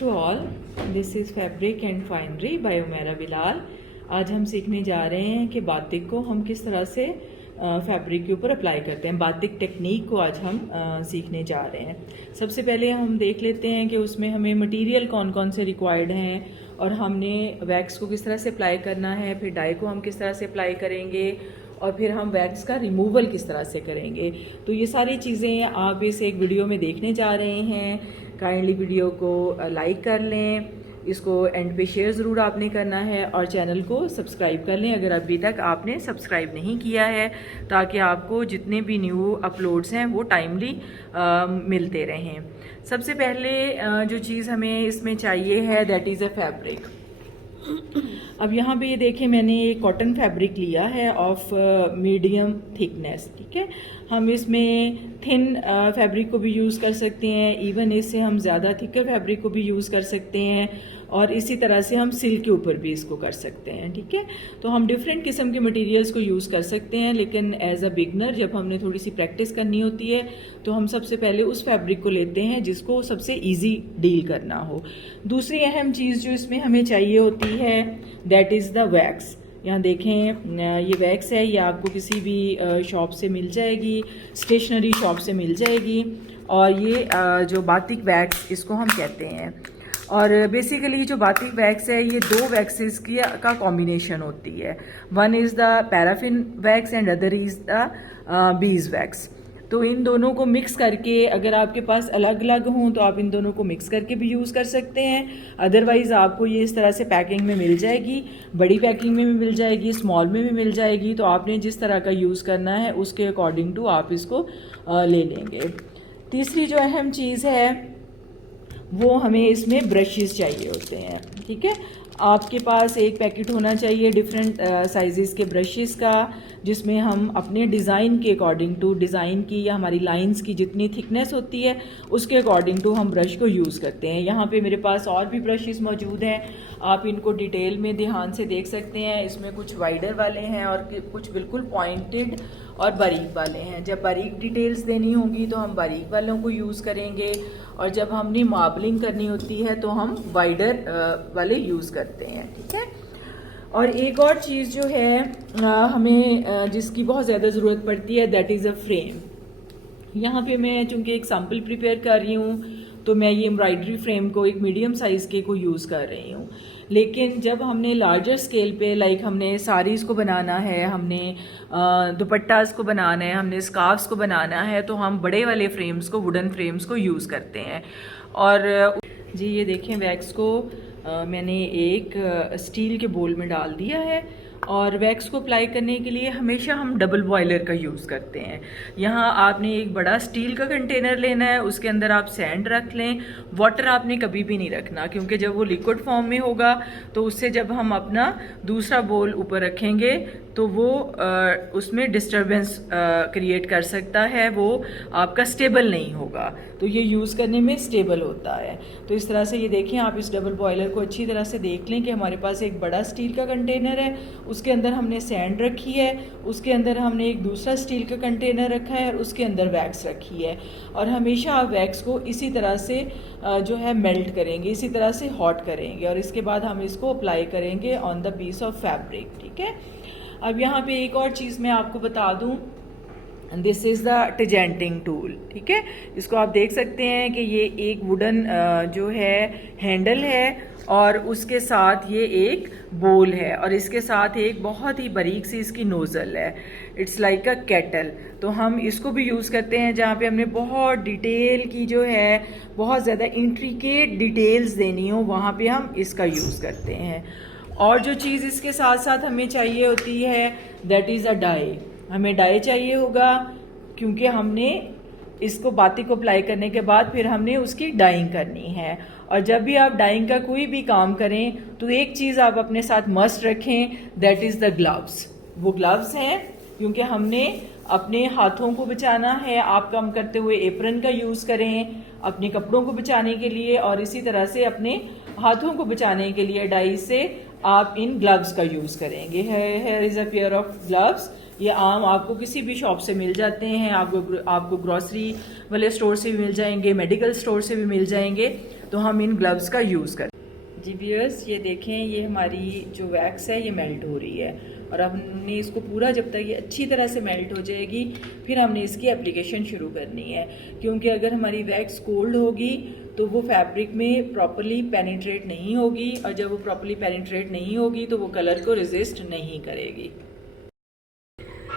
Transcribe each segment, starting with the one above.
To all, this is fabric and finery by Umera Bilal. आज हम सीखने जा रहे हैं कि बातिक को हम किस तरह से फैब्रिक के ऊपर अप्लाई करते हैं। बातिक टेक्निक को आज हम सीखने जा रहे हैं। सबसे पहले हम देख लेते हैं कि उसमें हमें मटेरियल कौन कौन से रिक्वायर्ड हैं और हमने वैक्स को किस तरह से अप्लाई करना है, फिर डाई को हम किस तरह से अप्लाई करेंगे और फिर हम वैक्स का रिमूवल किस तरह से करेंगे। तो ये सारी चीज़ें आप इस एक वीडियो में देखने जा रहे हैं। काइंडली वीडियो को लाइक कर लें, इसको एंड पे शेयर ज़रूर आपने करना है और चैनल को सब्सक्राइब कर लें अगर अभी तक आपने सब्सक्राइब नहीं किया है, ताकि आपको जितने भी न्यू अपलोड्स हैं वो टाइमली मिलते रहें। सबसे पहले जो चीज़ हमें इसमें चाहिए है दैट इज़ अ फैब्रिक। अब यहाँ पे ये देखें, मैंने एक कॉटन फैब्रिक लिया है ऑफ मीडियम थिकनेस। ठीक है, हम इसमें थिन फैब्रिक को भी यूज़ कर सकते हैं, इवन इससे हम ज़्यादा थिकर फैब्रिक को भी यूज़ कर सकते हैं और इसी तरह से हम सिल्क के ऊपर भी इसको कर सकते हैं। ठीक है, तो हम डिफरेंट किस्म के मटेरियल्स को यूज़ कर सकते हैं, लेकिन एज अ बिगनर जब हमने थोड़ी सी प्रैक्टिस करनी होती है तो हम सबसे पहले उस फैब्रिक को लेते हैं जिसको सबसे ईजी डील करना हो। दूसरी अहम चीज़ जो इसमें हमें चाहिए होती है दैट इज़ द वैक्स। यहाँ देखें, ये वैक्स है, ये आपको किसी भी शॉप से मिल जाएगी, स्टेशनरी शॉप से मिल जाएगी। और ये जो बातिक वैक्स इसको हम कहते हैं। और बेसिकली जो बातिक वैक्स है ये दो वैक्सेस की का कॉम्बिनेशन होती है। One is the paraffin wax and other is the bees wax. तो इन दोनों को मिक्स करके, अगर आपके पास अलग अलग हों तो आप इन दोनों को मिक्स करके भी यूज़ कर सकते हैं। अदरवाइज़ आपको ये इस तरह से पैकिंग में मिल जाएगी, बड़ी पैकिंग में भी मिल जाएगी, स्मॉल में भी मिल जाएगी। तो आपने जिस तरह का यूज़ करना है उसके अकॉर्डिंग टू आप इसको ले लेंगे। तीसरी जो अहम चीज़ है वो हमें इसमें ब्रशेस चाहिए होते हैं। ठीक है, आपके पास एक पैकेट होना चाहिए डिफरेंट साइजेस के ब्रशेस का, जिसमें हम अपने डिज़ाइन के अकॉर्डिंग टू, डिज़ाइन की या हमारी लाइंस की जितनी थिकनेस होती है उसके अकॉर्डिंग टू हम ब्रश को यूज़ करते हैं। यहाँ पे मेरे पास और भी ब्रशेस मौजूद हैं, आप इनको डिटेल में ध्यान से देख सकते हैं। इसमें कुछ वाइडर वाले हैं और कुछ बिल्कुल पॉइंटेड और बारीक वाले हैं। जब बारीक डिटेल्स देनी होगी तो हम बारीक वालों को यूज़ करेंगे और जब हमने मार्बलिंग करनी होती है तो हम वाइडर वाले यूज़ करते हैं। ठीक है, और एक और चीज़ जो है हमें जिसकी बहुत ज़्यादा ज़रूरत पड़ती है दैट इज़ अ फ्रेम। यहाँ पे मैं चूँकि एक सैम्पल प्रिपेयर कर रही हूँ तो मैं ये एम्ब्रॉयडरी फ्रेम को एक मीडियम साइज़ के को यूज़ कर रही हूँ। लेकिन जब हमने लार्जर स्केल पे, लाइक हमने साड़ीज़ को बनाना है, हमने दुपट्टास को बनाना है, हमने स्कार्फ्स को बनाना है, तो हम बड़े वाले फ्रेम्स को, वुडन फ्रेम्स को यूज़ करते हैं। और जी ये देखें, वैक्स को मैंने एक स्टील के बोल में डाल दिया है और वैक्स को अप्लाई करने के लिए हमेशा हम डबल बॉयलर का यूज़ करते हैं। यहाँ आपने एक बड़ा स्टील का कंटेनर लेना है, उसके अंदर आप सैंड रख लें। वाटर आपने कभी भी नहीं रखना, क्योंकि जब वो लिक्विड फॉर्म में होगा तो उससे जब हम अपना दूसरा बोल ऊपर रखेंगे तो वो उसमें डिस्टर्बेंस क्रिएट कर सकता है, वो आपका स्टेबल नहीं होगा। तो ये यूज़ करने में स्टेबल होता है। तो इस तरह से ये देखें, आप इस डबल बॉयलर को अच्छी तरह से देख लें कि हमारे पास एक बड़ा स्टील का कंटेनर है, उसके अंदर हमने सैंड रखी है, उसके अंदर हमने एक दूसरा स्टील का कंटेनर रखा है और उसके अंदर वैक्स रखी है। और हमेशा आप वैक्स को इसी तरह से जो है मेल्ट करेंगे, इसी तरह से हॉट करेंगे और इसके बाद हम इसको अप्लाई करेंगे on the piece of fabric. ठीक है, अब यहाँ पे एक और चीज़ मैं आपको बता दूँ, दिस इज़ द टिजेंटिंग टूल। ठीक है, इसको आप देख सकते हैं कि ये एक वुडन जो है हैंडल है और उसके साथ ये एक बोल है और इसके साथ एक बहुत ही बारीक सी इसकी नोज़ल है। It's like a kettle. तो हम इसको भी यूज़ करते हैं जहाँ पे हमने बहुत डिटेल की जो है, बहुत ज़्यादा इंट्रिकेट डिटेल्स देनी हो, वहाँ पे हम इसका यूज़ करते हैं। और जो चीज़ इसके साथ साथ हमें चाहिए होती है दैट इज़ अ डाई। हमें डाई चाहिए होगा क्योंकि हमने इसको बातिक को अप्लाई करने के बाद फिर हमने उसकी डाइंग करनी है। और जब भी आप डाइंग का कोई भी काम करें तो एक चीज़ आप अपने साथ मस्ट रखें, दैट इज़ द ग्लव्स। वो ग्लव्स हैं क्योंकि हमने अपने हाथों को बचाना है। आप काम करते हुए एप्रन का यूज़ करें अपने कपड़ों को बचाने के लिए, और इसी तरह से अपने हाथों को बचाने के लिए डाई से आप इन ग्लव्स का यूज़ करेंगे। Here is a pair of gloves. ये आम आपको किसी भी शॉप से मिल जाते हैं, आपको ग्रॉसरी वाले स्टोर से भी मिल जाएंगे, मेडिकल स्टोर से भी मिल जाएंगे। तो हम इन ग्लव्स का यूज़ करें। जी व्यूअर्स, ये देखें, ये हमारी जो वैक्स है ये मेल्ट हो रही है और अब हमने इसको पूरा, जब तक ये अच्छी तरह से मेल्ट हो जाएगी फिर हमने इसकी एप्लीकेशन शुरू करनी है, क्योंकि अगर हमारी वैक्स कोल्ड होगी तो वो फैब्रिक में प्रॉपरली पेनिट्रेट नहीं होगी, और जब वो प्रॉपरली पेनिट्रेट नहीं होगी तो वो कलर को रेजिस्ट नहीं करेगी।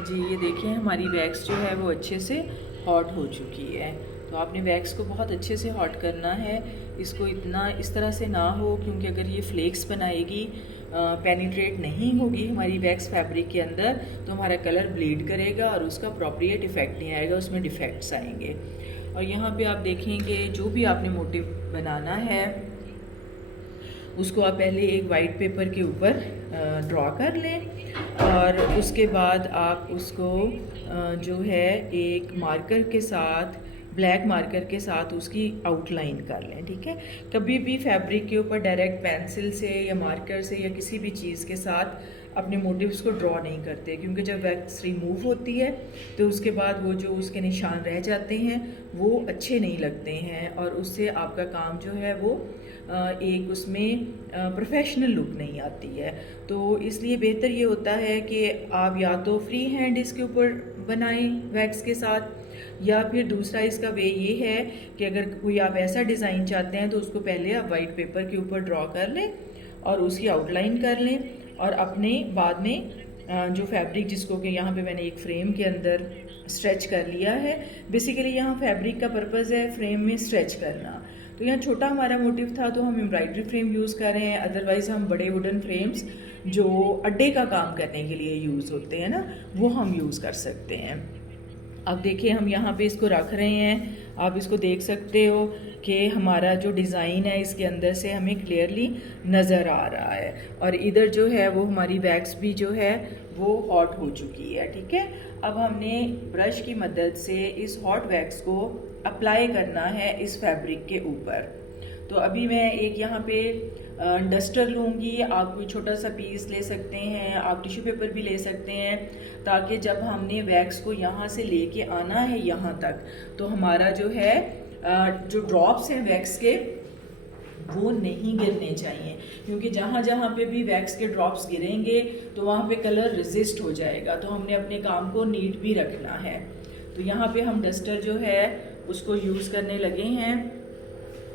जी ये देखिए, हमारी वैक्स जो है वो अच्छे से हॉट हो चुकी है। तो आपने वैक्स को बहुत अच्छे से हॉट करना है, इसको इतना इस तरह से ना हो, क्योंकि अगर ये फ्लेक्स बनाएगी, पेनिट्रेट नहीं होगी हमारी वैक्स फैब्रिक के अंदर, तो हमारा कलर ब्लीड करेगा और उसका अप्रोप्रिएट इफेक्ट नहीं आएगा, उसमें डिफेक्ट्स आएंगे। और यहाँ पे आप देखेंगे जो भी आपने मोटिव बनाना है उसको आप पहले एक वाइट पेपर के ऊपर ड्रॉ कर लें, और उसके बाद आप उसको जो है एक मार्कर के साथ, ब्लैक मार्कर के साथ उसकी आउटलाइन कर लें। ठीक है, कभी भी फैब्रिक के ऊपर डायरेक्ट पेंसिल से या मार्कर से या किसी भी चीज़ के साथ अपने मोटिव्स को ड्रॉ नहीं करते, क्योंकि जब वैक्स रिमूव होती है तो उसके बाद वो जो उसके निशान रह जाते हैं वो अच्छे नहीं लगते हैं, और उससे आपका काम जो है वो एक उसमें प्रोफेशनल लुक नहीं आती है। तो इसलिए बेहतर ये होता है कि आप या तो फ्री हैंड इसके ऊपर बनाएं वैक्स के साथ, या फिर दूसरा इसका वे ये है कि अगर कोई आप ऐसा डिज़ाइन चाहते हैं तो उसको पहले आप वाइट पेपर के ऊपर ड्रॉ कर लें और उसकी आउटलाइन कर लें, और अपने बाद में जो फैब्रिक, जिसको कि यहाँ पे मैंने एक फ्रेम के अंदर स्ट्रेच कर लिया है। बेसिकली यहाँ फैब्रिक का पर्पज़ है फ्रेम में स्ट्रेच करना। तो यहाँ छोटा हमारा मोटिव था तो हम एम्ब्रॉयडरी फ्रेम यूज़ कर रहे हैं, अदरवाइज़ हम बड़े वुडन फ्रेम्स जो अड्डे का काम करने के लिए यूज़ होते हैं ना, वो हम यूज़ कर सकते हैं। अब देखिए, हम यहाँ पे इसको रख रहे हैं, आप इसको देख सकते हो कि हमारा जो डिज़ाइन है इसके अंदर से हमें क्लियरली नज़र आ रहा है, और इधर जो है वो हमारी वैक्स भी जो है वो हॉट हो चुकी है। ठीक है, अब हमने ब्रश की मदद से इस हॉट वैक्स को अप्लाई करना है इस फैब्रिक के ऊपर। तो अभी मैं एक यहाँ पे डस्टर लूँगी, आप कोई छोटा सा पीस ले सकते हैं, आप टिश्यू पेपर भी ले सकते हैं, ताकि जब हमने वैक्स को यहाँ से लेके आना है यहाँ तक, तो हमारा जो है जो ड्रॉप्स हैं वैक्स के वो नहीं गिरने चाहिए, क्योंकि जहाँ जहाँ पे भी वैक्स के ड्रॉप्स गिरेंगे तो वहाँ पे कलर रेजिस्ट हो जाएगा। तो हमने अपने काम को नीट भी रखना है। तो यहाँ पे हम डस्टर जो है उसको यूज़ करने लगे हैं।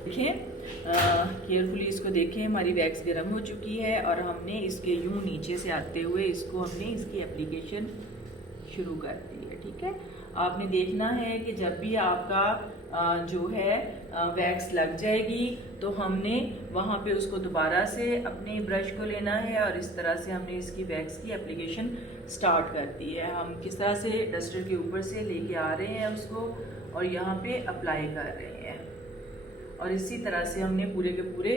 देखें, केयरफुली इसको देखें, हमारी वैक्स गर्म हो चुकी है और हमने इसके यूं नीचे से आते हुए इसको हमने इसकी एप्लीकेशन शुरू कर दी है। ठीक है, आपने देखना है कि जब भी आपका जो है वैक्स लग जाएगी तो हमने वहाँ पे उसको दोबारा से अपने ब्रश को लेना है और इस तरह से हमने इसकी वैक्स की एप्लीकेशन स्टार्ट कर दी है। हम किस तरह से डस्टर के ऊपर से लेके आ रहे हैं उसको और यहाँ पे अप्लाई कर रहे हैं, और इसी तरह से हमने पूरे के पूरे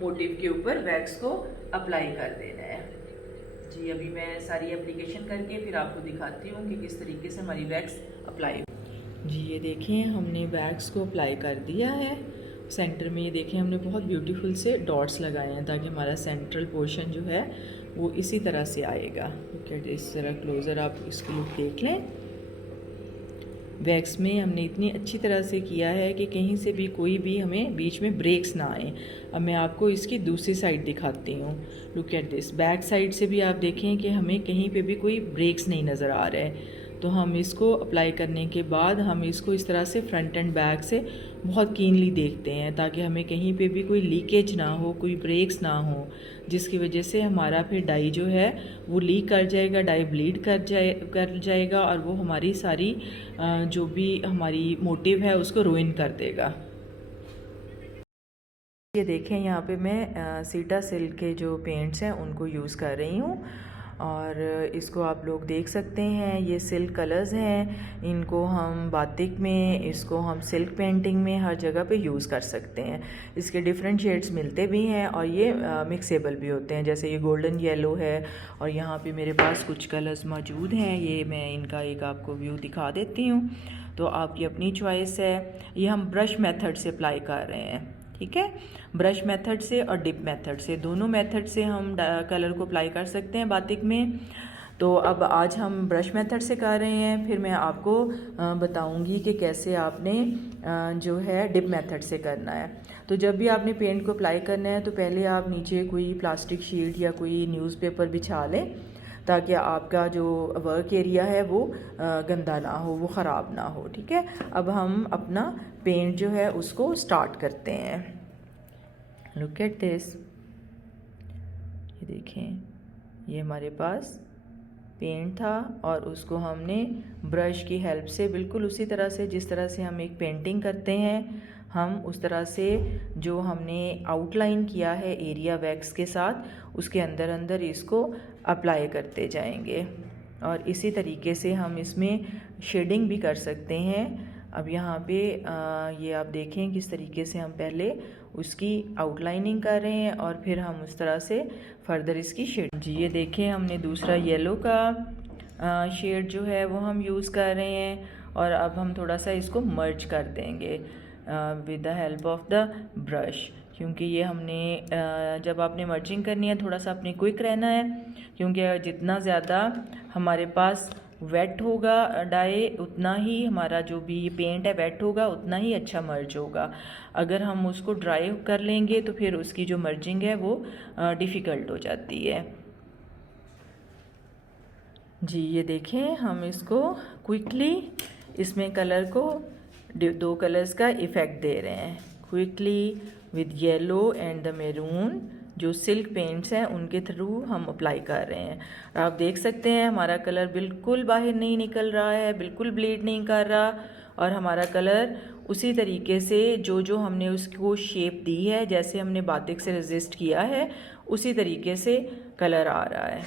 मोटिव के ऊपर वैक्स को अप्लाई कर देना है। जी अभी मैं सारी एप्लीकेशन करके फिर आपको दिखाती हूँ कि किस तरीके से हमारी वैक्स अप्लाई। जी ये देखिए, हमने वैक्स को अप्लाई कर दिया है। सेंटर में ये देखिए हमने बहुत ब्यूटीफुल से डॉट्स लगाए हैं ताकि हमारा सेंट्रल पोर्शन जो है वो इसी तरह से आएगा। ठीक है, इस तरह क्लोज़र आप इसकी लुक देख लें। वैक्स में हमने इतनी अच्छी तरह से किया है कि कहीं से भी कोई भी हमें बीच में ब्रेक्स ना आए। अब मैं आपको इसकी दूसरी साइड दिखाती हूँ। Look at this, back side से भी आप देखें कि हमें कहीं पे भी कोई ब्रेक्स नहीं नज़र आ रहा है। तो हम इसको अप्लाई करने के बाद हम इसको इस तरह से फ्रंट एंड बैक से बहुत कीनली देखते हैं ताकि हमें कहीं पे भी कोई लीकेज ना हो, कोई ब्रेक्स ना हो, जिसकी वजह से हमारा फिर डाई जो है वो लीक कर जाएगा, डाई ब्लीड कर जाएगा और वो हमारी सारी जो भी हमारी मोटिव है उसको रुइन कर देगा। ये देखें, यहाँ पे मैं सीटा सिल्क के जो पेंट्स हैं उनको यूज़ कर रही हूँ और इसको आप लोग देख सकते हैं। ये सिल्क कलर्स हैं, इनको हम बातिक में, इसको हम सिल्क पेंटिंग में हर जगह पे यूज़ कर सकते हैं। इसके डिफरेंट शेड्स मिलते भी हैं और ये मिक्सेबल भी होते हैं। जैसे ये गोल्डन येलो है और यहाँ पे मेरे पास कुछ कलर्स मौजूद हैं। ये मैं इनका एक आपको व्यू दिखा देती हूँ, तो आपकी अपनी चॉइस है। ये हम ब्रश मेथड से अप्लाई कर रहे हैं। ठीक है, ब्रश मेथड से और डिप मेथड से, दोनों मेथड से हम कलर को अप्लाई कर सकते हैं बातिक में। तो अब आज हम ब्रश मेथड से कर रहे हैं, फिर मैं आपको बताऊंगी कि कैसे आपने जो है डिप मेथड से करना है। तो जब भी आपने पेंट को अप्लाई करना है तो पहले आप नीचे कोई प्लास्टिक शीट या कोई न्यूज़पेपर बिछा लें, ताकि आपका जो वर्क एरिया है वो गंदा ना हो, वो ख़राब ना हो। ठीक है, अब हम अपना पेंट जो है उसको स्टार्ट करते हैं। लुक एट दिस, ये देखें, ये हमारे पास पेंट था और उसको हमने ब्रश की हेल्प से बिल्कुल उसी तरह से जिस तरह से हम एक पेंटिंग करते हैं, हम उस तरह से जो हमने आउटलाइन किया है एरिया वैक्स के साथ, उसके अंदर अंदर इसको अप्लाई करते जाएंगे। और इसी तरीके से हम इसमें शेडिंग भी कर सकते हैं। अब यहाँ पे ये आप देखें किस तरीके से हम पहले उसकी आउटलाइनिंग कर रहे हैं और फिर हम उस तरह से फर्दर इसकी शेड। जी ये देखें, हमने दूसरा येलो का शेड जो है वो हम यूज़ कर रहे हैं और अब हम थोड़ा सा इसको मर्ज कर देंगे with the help of the brush, क्योंकि ये हमने जब आपने मर्जिंग करनी है थोड़ा सा अपने क्विक रहना है, क्योंकि जितना ज़्यादा हमारे पास वेट होगा डाई, उतना ही हमारा जो भी पेंट है वेट होगा, उतना ही अच्छा मर्ज होगा। अगर हम उसको ड्राई कर लेंगे तो फिर उसकी जो मर्जिंग है वो डिफ़िकल्ट हो जाती है। जी ये देखें, हम इसको क्विकली इसमें कलर को दो कलर्स का इफ़ेक्ट दे रहे हैं quickly with yellow and the maroon, जो सिल्क पेंट्स हैं उनके थ्रू हम अप्लाई कर रहे हैं। आप देख सकते हैं हमारा कलर बिल्कुल बाहर नहीं निकल रहा है, बिल्कुल ब्लीड नहीं कर रहा, और हमारा कलर उसी तरीके से जो जो हमने उसको शेप दी है, जैसे हमने बातिक से रजिस्ट किया है, उसी तरीके से कलर आ रहा है।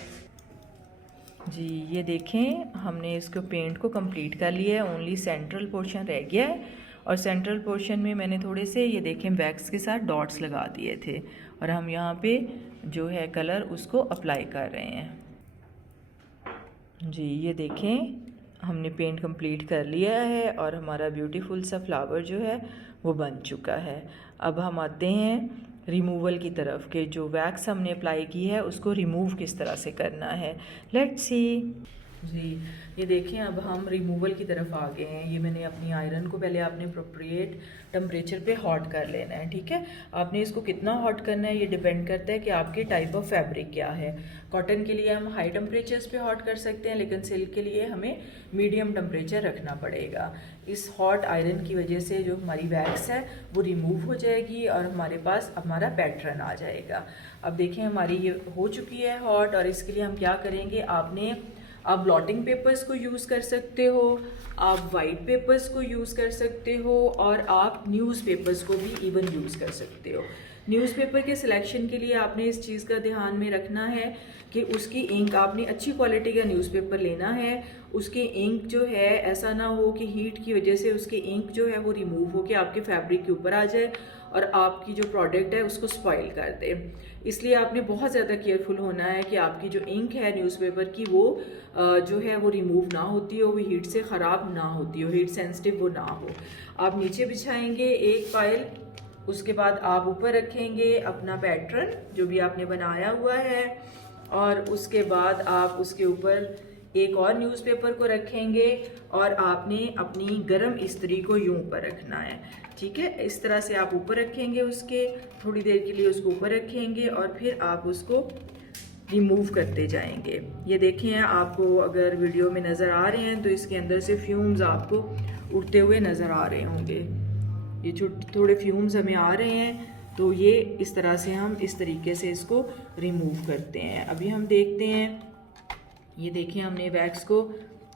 जी ये देखें, हमने इसको पेंट को कंप्लीट कर लिया है, ओनली सेंट्रल पोर्शन रह गया है। और सेंट्रल पोर्शन में मैंने थोड़े से ये देखें वैक्स के साथ डॉट्स लगा दिए थे और हम यहाँ पे जो है कलर उसको अप्लाई कर रहे हैं। जी ये देखें, हमने पेंट कंप्लीट कर लिया है और हमारा ब्यूटीफुल सा फ्लावर जो है वो बन चुका है। अब हम आते हैं रिमूवल की तरफ, के जो वैक्स हमने अप्लाई की है उसको रिमूव किस तरह से करना है। Let's see. जी ये देखें, अब हम रिमूवल की तरफ आ गए हैं। ये मैंने अपनी आयरन को पहले आपने अप्रोप्रिएट टेम्परेचर पे हॉट कर लेना है। ठीक है, आपने इसको कितना हॉट करना है ये डिपेंड करता है कि आपके टाइप ऑफ फैब्रिक क्या है। कॉटन के लिए हम हाई टेम्परेचर्स पे हॉट कर सकते हैं, लेकिन सिल्क के लिए हमें मीडियम टेम्परेचर रखना पड़ेगा। इस हॉट आयरन की वजह से जो हमारी वैक्स है वो रिमूव हो जाएगी और हमारे पास हमारा पैटर्न आ जाएगा। अब देखें हमारी ये हो चुकी है हॉट, और इसके लिए हम क्या करेंगे, आप ब्लॉटिंग पेपर्स को यूज़ कर सकते हो, आप वाइट पेपर्स को यूज़ कर सकते हो, और आप न्यूज़पेपर्स को भी इवन यूज़ कर सकते हो। न्यूज़पेपर के सिलेक्शन के लिए आपने इस चीज़ का ध्यान में रखना है कि उसकी इंक, आपने अच्छी क्वालिटी का न्यूज़पेपर लेना है। उसकी इंक जो है ऐसा ना हो कि हीट की वजह से उसकी इंक जो है वो रिमूव होकर आपके फैब्रिक के ऊपर आ जाए और आपकी जो प्रोडक्ट है उसको स्पॉइल कर दे। इसलिए आपने बहुत ज़्यादा केयरफुल होना है कि आपकी जो इंक है न्यूज़पेपर की वो जो है वो रिमूव ना होती हो, वो हीट से ख़राब ना होती हो, हीट सेंसिटिव वो ना हो। आप नीचे बिछाएंगे एक पाइल, उसके बाद आप ऊपर रखेंगे अपना पैटर्न जो भी आपने बनाया हुआ है, और उसके बाद आप उसके ऊपर एक और न्यूज़पेपर को रखेंगे और आपने अपनी गरम इस्त्री को यूं ऊपर रखना है। ठीक है, इस तरह से आप ऊपर रखेंगे, उसके थोड़ी देर के लिए उसको ऊपर रखेंगे और फिर आप उसको रिमूव करते जाएंगे। ये देखें, आपको अगर वीडियो में नज़र आ रहे हैं तो इसके अंदर से फ्यूम्स आपको उड़ते हुए नज़र आ रहे होंगे। ये थोड़े फ्यूम्स हमें आ रहे हैं, तो ये इस तरह से हम इस तरीके से इसको रिमूव करते हैं। अभी हम देखते हैं, ये देखिए हमने वैक्स को,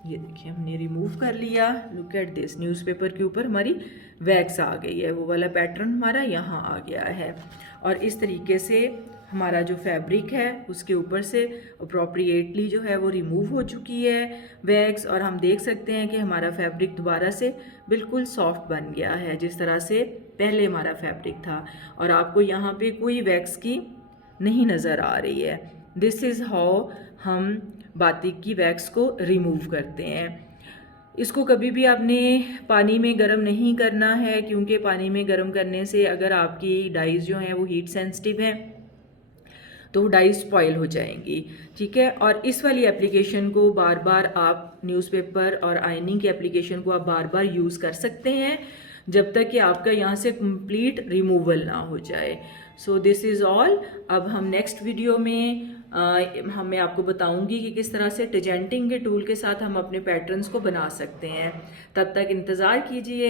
ये देखिए हमने रिमूव कर लिया। लुक एट दिस, न्यूज़पेपर के ऊपर हमारी वैक्स आ गई है, वो वाला पैटर्न हमारा यहाँ आ गया है। और इस तरीके से हमारा जो फैब्रिक है उसके ऊपर से अप्रोप्रिएटली जो है वो रिमूव हो चुकी है वैक्स, और हम देख सकते हैं कि हमारा फैब्रिक दोबारा से बिल्कुल सॉफ्ट बन गया है जिस तरह से पहले हमारा फैब्रिक था, और आपको यहाँ पे कोई वैक्स की नहीं नज़र आ रही है। दिस इज़ हाउ हम बातिक की वैक्स को रिमूव करते हैं। इसको कभी भी आपने पानी में गर्म नहीं करना है, क्योंकि पानी में गर्म करने से अगर आपकी डाइज जो हैं वो हीट सेंसिटिव हैं तो वो डाई स्पॉइल हो जाएंगी, ठीक है। और इस वाली एप्लीकेशन को बार बार आप न्यूज़पेपर और आयनिंग की एप्लीकेशन को आप बार बार यूज़ कर सकते हैं जब तक कि आपका यहाँ से कंप्लीट रिमूवल ना हो जाए। So this is all. अब हम नेक्स्ट वीडियो में मैं आपको बताऊंगी कि किस तरह से टिजेंटिंग के टूल के साथ हम अपने पैटर्न्स को बना सकते हैं। तब तक इंतज़ार कीजिए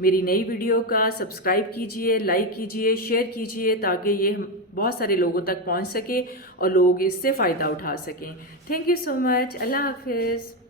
मेरी नई वीडियो का, सब्सक्राइब कीजिए, लाइक कीजिए, शेयर कीजिए, ताकि ये बहुत सारे लोगों तक पहुंच सके और लोग इससे फ़ायदा उठा सकें। Thank you so much. Allah हाफिज़।